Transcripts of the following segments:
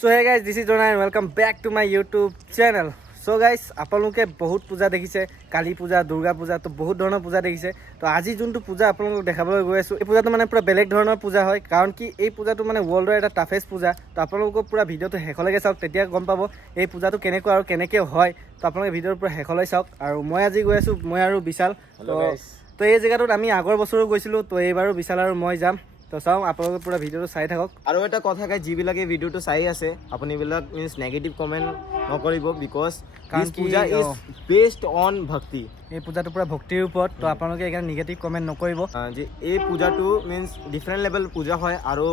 So hey guys, this is Drona and welcome back to my YouTube channel. So guys, আপোনালোকে বহুত পূজা দেখিছে, কালী পূজা, দুৰ্গা পূজা, তো বহুত ধৰণৰ পূজা দেখিছে। তো আজি যোনটো পূজা আপোনালোকক দেখাবলৈ গৈ আছো, এই পূজাটো মানে পুৰা বেলেগ ধৰণৰ পূজা হয়, কাৰণ কি এই পূজাটো মানে ৱৰ্ল্ডৰ এটা টাফেষ্ট পূজা। তো আপোনালোকক পুৰা ভিডিঅ'টো শেষলৈকে চাওক, তেতিয়া গম পাব এই পূজাটো কেনেকুৱা আৰু কেনেকৈ হয়। তো আপোনালোকে ভিডিঅ'ৰ পুৰা শেষলৈ চাওক। আৰু মই আজি গৈ আছো, মই আৰু বিশাল। তো এই জেগাটোত আমি আগৰ বছৰো গৈছিলোঁ, তো এইবাৰো বিশাল আৰু মই যাম। তো চাওঁ, আপোনালোকে পুৰা ভিডিঅ'টো চাই থাকক। আৰু এটা কথা কয়, যিবিলাকে ভিডিঅ'টো চাই আছে আপুনিবিলাক মিনছ নেগেটিভ কমেণ্ট নকৰিব, বিকজ দিছ পূজা ইজ বেছড অন ভক্তি। এই পূজাটো পুৰা ভক্তিৰ ওপৰত, তো আপোনালোকে এইকাৰণে নিগেটিভ কমেণ্ট নকৰিব। যে এই পূজাটো মিনছ ডিফাৰেণ্ট লেভেল পূজা হয়, আৰু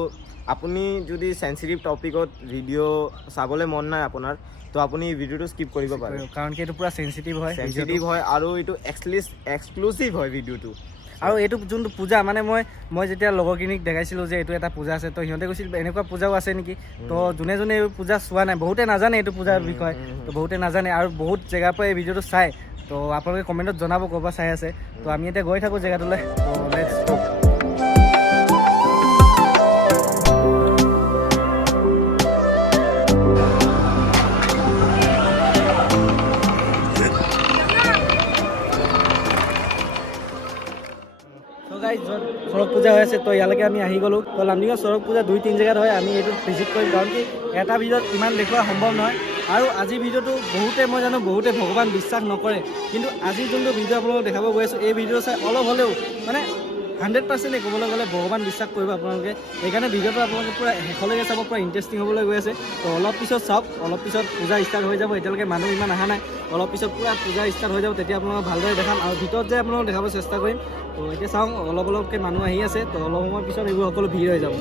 আপুনি যদি চেঞ্চিটিভ টপিকত ভিডিঅ' চাবলৈ মন নাই আপোনাৰ, তো আপুনি ভিডিঅ'টো স্কিপ কৰিব পাৰে, কাৰণ কি এইটো পুৰা চেঞ্চিটিভ হয় আৰু এইটো এক্সক্লুচিভ হয় ভিডিঅ'টো। আৰু এইটো যোনটো পূজা মানে মই যেতিয়া লগৰখিনিক দেখাইছিলোঁ যে এইটো এটা পূজা আছে, তো সিহঁতে কৈছিল এনেকুৱা পূজাও আছে নেকি। তো যোনে যোনে এই পূজা চোৱা নাই, বহুতে নাজানে এইটো পূজাৰ বিষয়ে, তো বহুতে নাজানে আৰু বহুত জেগাৰ পৰা এই ভিডিঅ'টো চাই। তো আপোনালোকে কমেণ্টত জনাব ক'ৰ পৰা চাই আছে। তো আমি এতিয়া গৈ থাকোঁ জেগাটোলৈ। তো লেটছ গো। চৰক পূজা হৈ আছে, তো ইয়ালৈকে আমি আহি গ'লোঁ। তো লামডিঙৰ চৰক পূজা 2-3 জেগাত হয়, আমি এইটো ভিজিট কৰিম, কাৰণ কি এটা ভিডিঅ'ত ইমান দেখুওৱা সম্ভৱ নহয়। আৰু আজিৰ ভিডিঅ'টো মই জানো বহুতে ভগৱান বিশ্বাস নকৰে, কিন্তু আজি যোনটো ভিডিঅ' আপোনালোকক দেখাব গৈ আছোঁ, এই ভিডিঅ' চাই অলপ হ'লেও মানে 100%, ক'বলৈ গ'লে ভগৱান বিশ্বাস কৰিব আপোনালোকে। সেইকাৰণে ভিডিঅ'টো আপোনালোকে পূৰা শেষলৈকে চাব, পূৰা ইণ্টাৰেষ্টিং হ'বলৈ গৈ আছে। তো অলপ পিছত চাওক, অলপ পিছত পূজা ষ্টাৰ্ট হৈ যাব। এতিয়ালৈকে মানুহ ইমান অহা নাই, অলপ পিছত পূৰা পূজা ষ্টাৰ্ট হৈ যাব, তেতিয়া আপোনালোকক ভালদৰে দেখাম আৰু ভিতৰত যে আপোনালোকক দেখাব চেষ্টা কৰিম। তো এতিয়া চাওঁ, অলপকৈ মানুহ আহি আছে, তো অলপ সময়ৰ পিছত এইবোৰ সকলো ভিৰ হৈ যাব।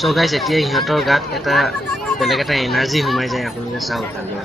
চ' গাইজ, এতিয়া সিহঁতৰ গাত এটা বেলেগ এটা এনাৰ্জি সোমাই যায়, আপোনালোকে চাওক ভালদৰে।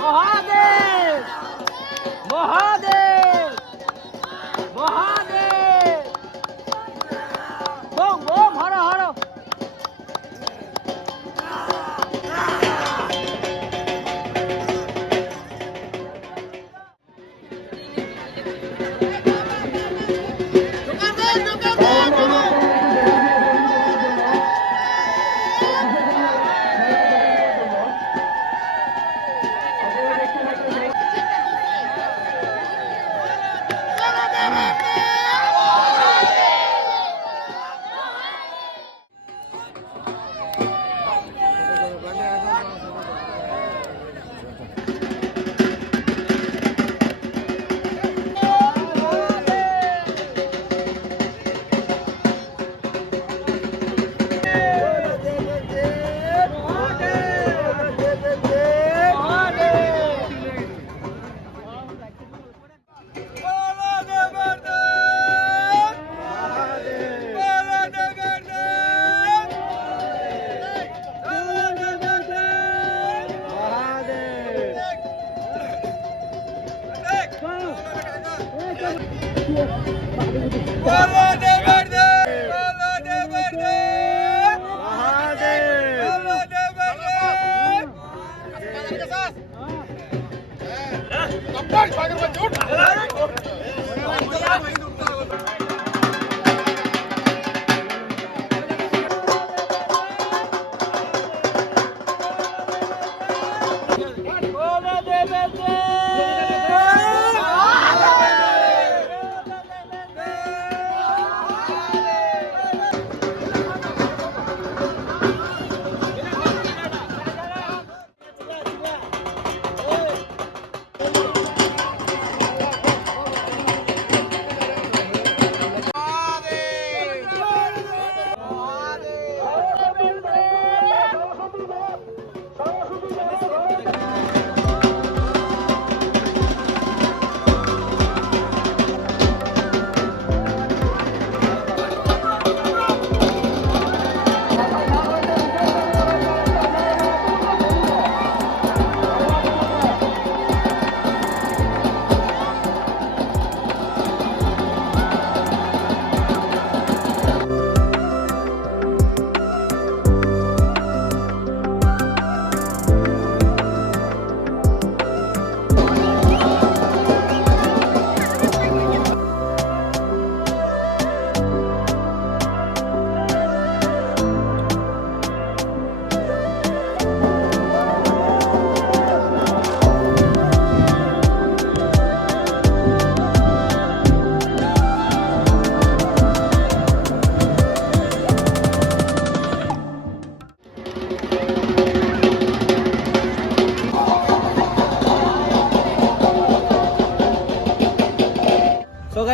মহাদেব মহাদেব মহাদেব বম বম হর হর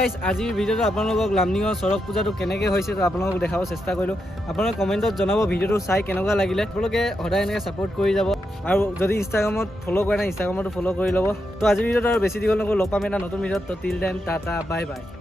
গাইজ আজিৰ ভিডিঅ'টো আপোনালোকক লামডিঙৰ চৰক পূজাটো কেনেকৈ হৈছে তো আপোনালোকক দেখাব চেষ্টা কৰিলোঁ। আপোনালোকে কমেণ্টত জনাব ভিডিঅ'টো চাই কেনেকুৱা লাগিলে। আপোনালোকে সদায় এনেকৈ ছাপোৰ্ট কৰি যাব আৰু যদি ইনষ্টাগ্ৰামত ফ'ল' কৰে নাই ইনষ্টাগ্ৰামতো ফ'ল' কৰি ল'ব। তো আজিৰ ভিডিঅ'টো আৰু বেছি দীঘল নকৰোঁ, লগ পাম এটা নতুন ভিডিঅ'ত। তো till then tata bye by.